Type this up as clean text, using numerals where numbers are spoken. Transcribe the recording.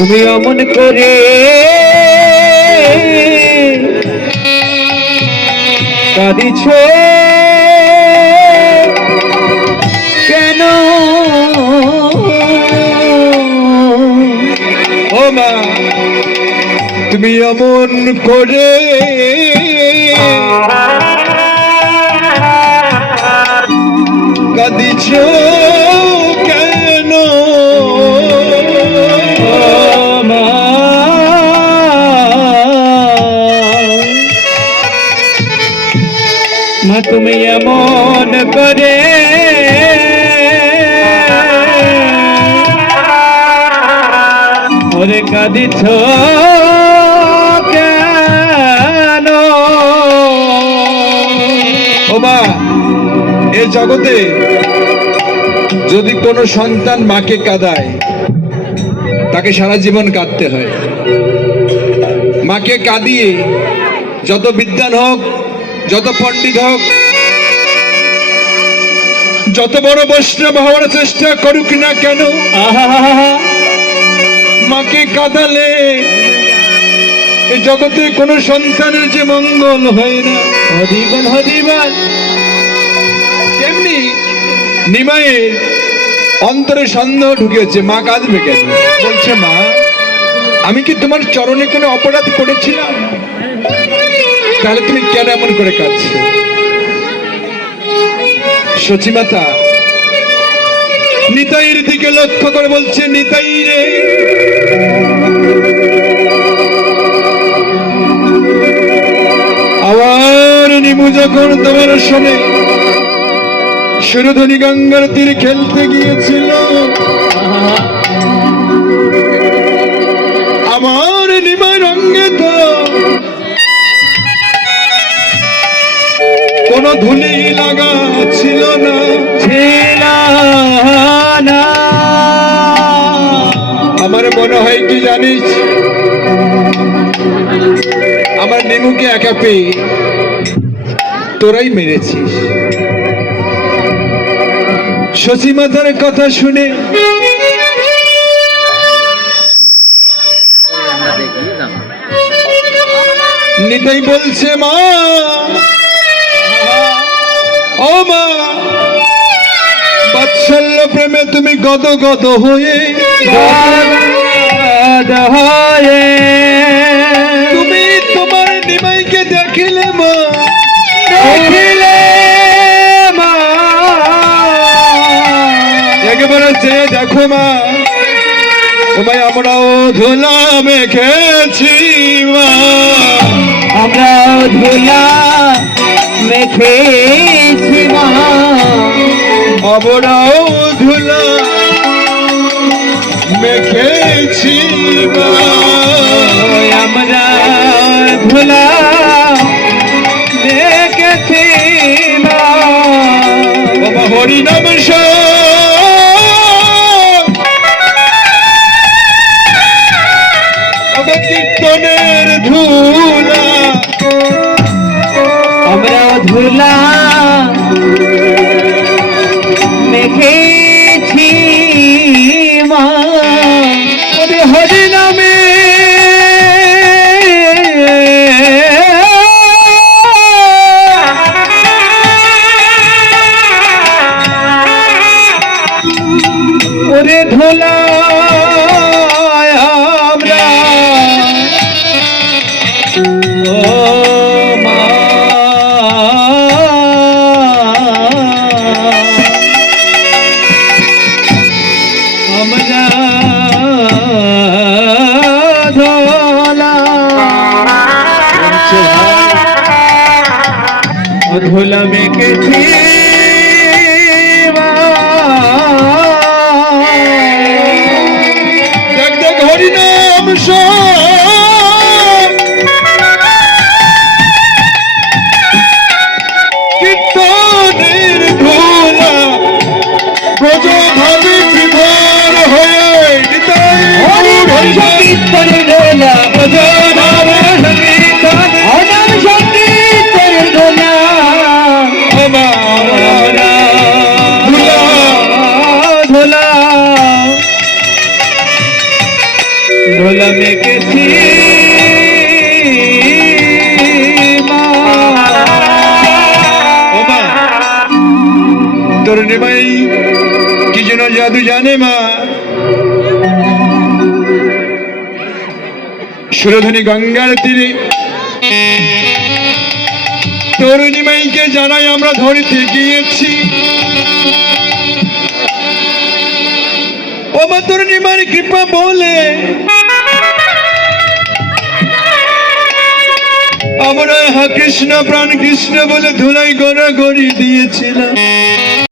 তুমি অমন করে কাঁদিছ কেন? ও মা তুমি অমন করে কাঁদিছ কেন? মা তুমি এমন করে ওরে কাঁদিছ কেন? ও মা এ জগতে যদি কোনো সন্তান মাকে কাঁদায় তাকে সারা জীবন কাঁদতে হয়। মাকে কাঁদিয়ে যত বিদ্বান হোক, যত পণ্ডিত হোক, যত বড় বৈষ্ণব হওয়ার চেষ্টা করুক না কেন, মাকে কাঁদালে এ জগতে কোনো সন্তানের যে মঙ্গল হয় না। হরিবল হরিবল। তেমনি নিমাইয়ের অন্তরে সন্দেহ ঢুকেছে, মা কাঁদবে কেন? বলছে মা আমি কি তোমার চরণে কোনো অপরাধ করেছিলাম? তাহলে তুমি কেন এমন করে কাঁদছো? সচিমাতা নিতাইয়ের দিকে লক্ষ্য করে বলছে, নিতাই রে আবার নিমু যখন তোমার শোনে সুরধনী গঙ্গার তীরে খেলতে গিয়েছিল, আমার নিমাই রঙে তো কোন ধুলি লাগা ছিল না, ছিল না। আমার মনে হয় কি জানিস, আমার নিমুকে একা পেয়ে তোরাই মেরেছিস। সচিমাতার কথা শুনে নিতাই বলছে মা, ও মা বাৎসল্য প্রেমে তুমি গদ গদ হয়ে তুমি তোমার নিমাইকে দেখিলে মা, দেখিলে মা একেবারে চেয়ে দেখো মা, তোমায় আমরাও ধুলা মেখেছি মা, আমরাও ধুলা মেখেছি মা, আমরাও ধুলা মেখেছি মা, আমরা ধুলা মেখেছি মা। বাবা হরিনাম কীর্তনের ধুলা আমরা ধুলা মেখেছি মা, হরি নামে ওরে ধুলা আমরা ধুলা মেখেছি দেখ দেখ হরিনাম কীর্তনের ধুলা ব্রজ ভাবি বিভোর হয়ে দোলা মেকেছি মা। ও মা, তোর নিমাই কি যেন জাদু জানে মা। সুরধনী গঙ্গার তীরে তোর নিমাইকে জানাই আমরা ধরতে গিয়েছি। ও মা, তোর নিমার কৃপা বলে আমরা হা কৃষ্ণ প্রাণ কৃষ্ণ বলে ধুলাই গড়া গড়ি দিয়েছিলাম।